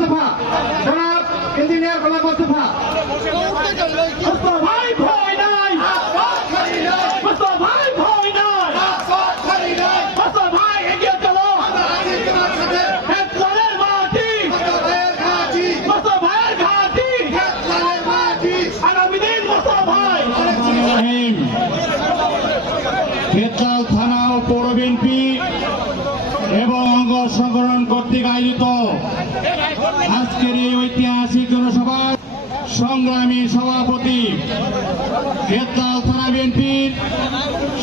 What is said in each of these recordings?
মোস্তফা জনাব ইঞ্জিনিয়ার গোলাম মোস্তফা থানা ও পৌর বিএনপি এবং অঙ্গ সংগঠন কর্তৃক আয়োজিত আজকের এই ঐতিহাসিক জনসভার সংগ্রামী সভাপতি বেতাল থানা বিএনপির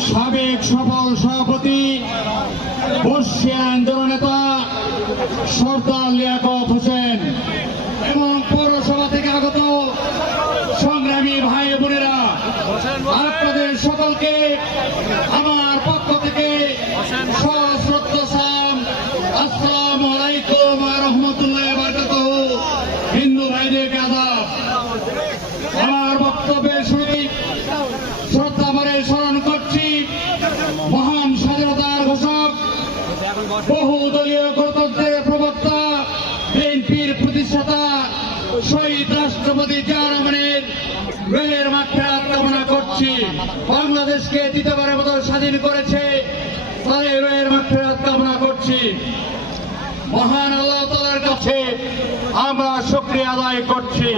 সাবেক সফল সভাপতি বর্ষিয়ান জননেতা সর্দার লিয়াকত হোসেন এবং পৌরসভা থেকে আগত সংগ্রামী ভাই বোনেরা, আপনাদের সকলকে আমার বহু দলীয় গণতন্ত্রের প্রবক্তা, বিএনপির প্রতিষ্ঠাতা, শহীদ রাষ্ট্রপতি মাঠের কামনা করছি। বাংলাদেশকে দ্বিতীয়বারের মতো স্বাধীন করেছে, তাদের কামনা করছি। মহান আল্লাহ তালার কাছে আমরা শুক্রিয়া আদায় করছি।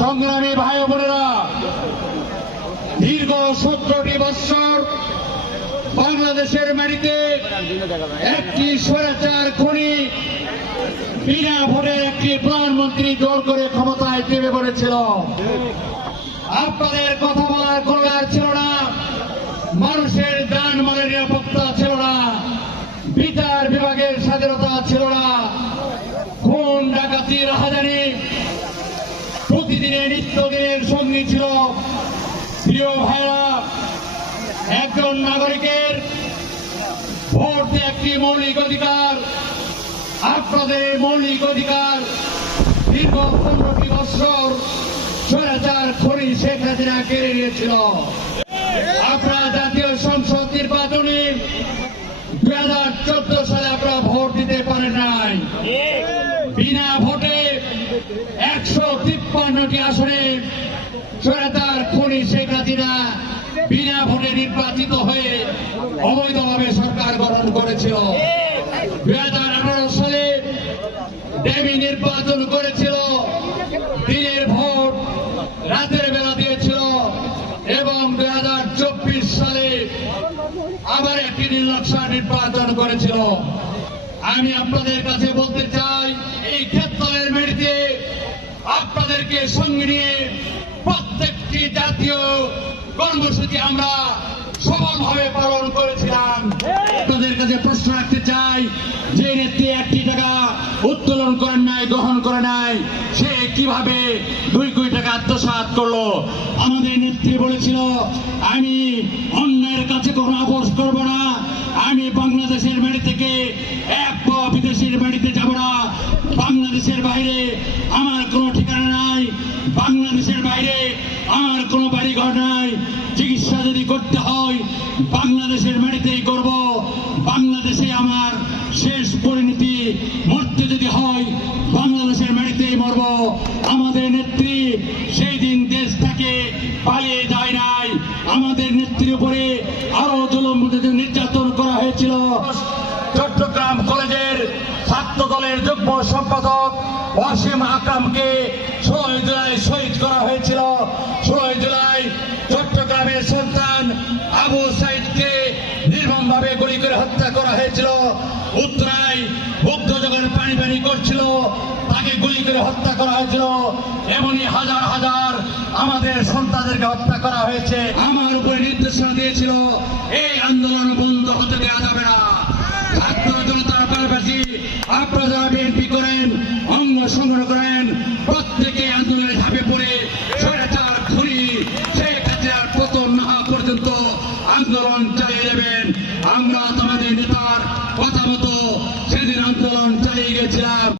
সংগ্রামী ভাই বোনেরা, দীর্ঘ সতেরোটি বৎসর বাংলাদেশের মাটিতে একটি স্বৈরাচার খনি বিনা ভোটে একটি প্রধানমন্ত্রী জোর করে ক্ষমতায় চেপে পড়েছিল। আপনাদের কথা বলার আর ছিল না, মানুষের যান মালের নিরাপত্তা ছিল না, বিচার বিভাগের স্বাধীনতা ছিল না। খুন, ডাকাতি, রাহাজানি প্রতিদিনের নিত্যদিনের সঙ্গী ছিল। প্রিয় ভাইরা একজন নাগরিকের ভোট একটি মৌলিক অধিকার, আপনাদের মৌলিক অধিকার দীর্ঘ পনেরোটি বছর স্বৈরাচার খনি শেখ হাসিনা কেড়ে নিয়েছিল। আপনারা জাতীয় সংসদ নির্বাচনে দুই হাজার চোদ্দ সালে আপনারা ভোট দিতে পারেন নাই। বিনা ভোটে একশো তিপ্পান্নটি আসনে স্বৈরাচার খনি শেখ হাসিনা বিনা ভোটে নির্বাচিত হয়ে অবৈধভাবে সরকার গঠন করেছিল। দুই হাজার আঠারো সালে দেবী নির্বাচন করেছিল, দিনের ভোট রাতের বেলা দিয়েছিল এবং দুই হাজার চব্বিশ সালে আবার একটি নির্লক্ষা নির্বাচন করেছিল। আমি আপনাদের কাছে বলতে চাই, এই ক্ষেত্রের মেডিতে আপনাদেরকে সঙ্গে নিয়ে প্রত্যেকটি জাতীয় কর্মসূচি আমরা সফলভাবে পালন করেছিলাম। আপনাদের কাছে প্রশ্ন রাখতে চাই, যে নেত্রী একটি টাকা উত্তোলন করেন নাই, গ্রহণ করে নাই, সে কীভাবে দুই কোটি টাকা আত্মসাৎ করল? আমাদের নেত্রী বলেছিল, আমি অন্যের কাছে কখনো আপোষ করব না। আমি বাংলাদেশের বাড়ি থেকে এক পা বিদেশের বাড়িতে যাব না। বাংলাদেশের বাইরে আমার কোনো ঠিকানা নাই। বাংলাদেশের বাইরে আমার কোনো বাড়ি ঘর নাই। চিকিৎসা যদি করতে হয়, বাংলাদেশের বাড়িতেই করব। বাংলাদেশে আমার শেষ পরিণতি, মরতে যদি হয়, বাংলাদেশের বাড়িতেই মরব। আমাদের নেত্রী সেই দিন দেশ থেকে পালিয়ে যায় নাই। আমাদের নেত্রীর উপরে আরও জুলুম নির্যাতন করা হয়েছিল। চট্টগ্রাম কলেজের ছাত্র দলের যুগ্ম সম্পাদক ওয়াসিম আকরামকে নির্মম ভাবে গুলি করে হত্যা করা হয়েছিল। উত্তরায় ভুগ্ধ যখন পানি পানি করছিল, তাকে গুলি করে হত্যা করা হয়েছিল। এমনই হাজার হাজার আমাদের সন্তানদেরকে হত্যা করা হয়েছে। আমার উপরে নির্দেশনা দিয়েছিল, এই আন্দোলন বন্ধ হতে দেওয়া যাবে না। আপনারা যারা বিএনপি করেন, অঙ্গ সংগ্রহ করেন, প্রত্যেক